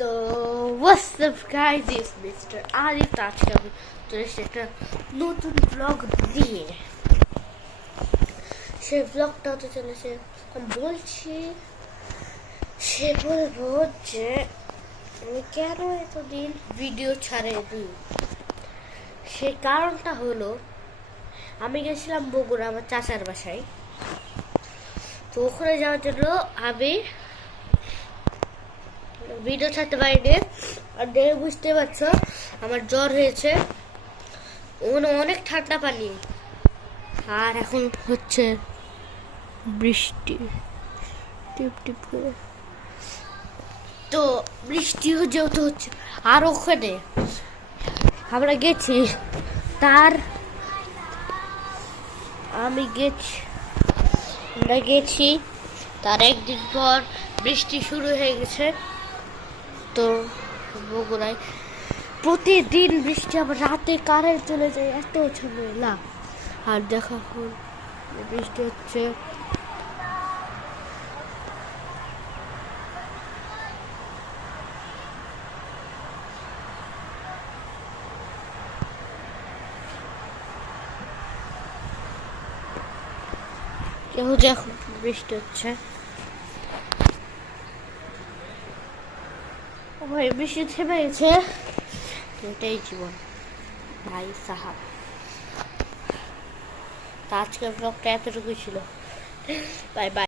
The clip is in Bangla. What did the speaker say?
তো what's up guys, it's Mr. Arif. আজকে আমি চলে এসেছি একটা নতুন ব্লগ দিয়ে। সেই ব্লগটা হতে চলেছে, আমি বলছি সে বলবো যে আমি কেন এতদিন ভিডিও ছাড়িয়ে দিই। সেই কারণটা হলো, আমি গেছিলাম বগুড়া আমার চাচার বাসায়। তো ওখানে যাওয়ার জন্য আমি ভিডিও ছাড়তে পারিনি। আর দেখে বুঝতে পারছো আমার জ্বর হয়েছে, ওখানে অনেক ঠান্ডা পানি, আর এখন হচ্ছে বৃষ্টি টিপ টিপ করে। তো বৃষ্টি যেহেতু হচ্ছে, আর ওখানে আমরা গেছি তার একদিন পর বৃষ্টি শুরু হয়ে গেছে। তো বগুড়ায় প্রতিদিন বৃষ্টি, আবার রাতে কারেন্ট চলে যায়, এত ঝামেলা। আর দেখো এখন বৃষ্টি হচ্ছে। এখন বৃষ্টি হচ্ছে, বৃষ্টি থেমে গেছে। এটাই জীবন ভাই সাহাব। আজকের ব্লগটা এতটুকুই ছিল। Bye bye.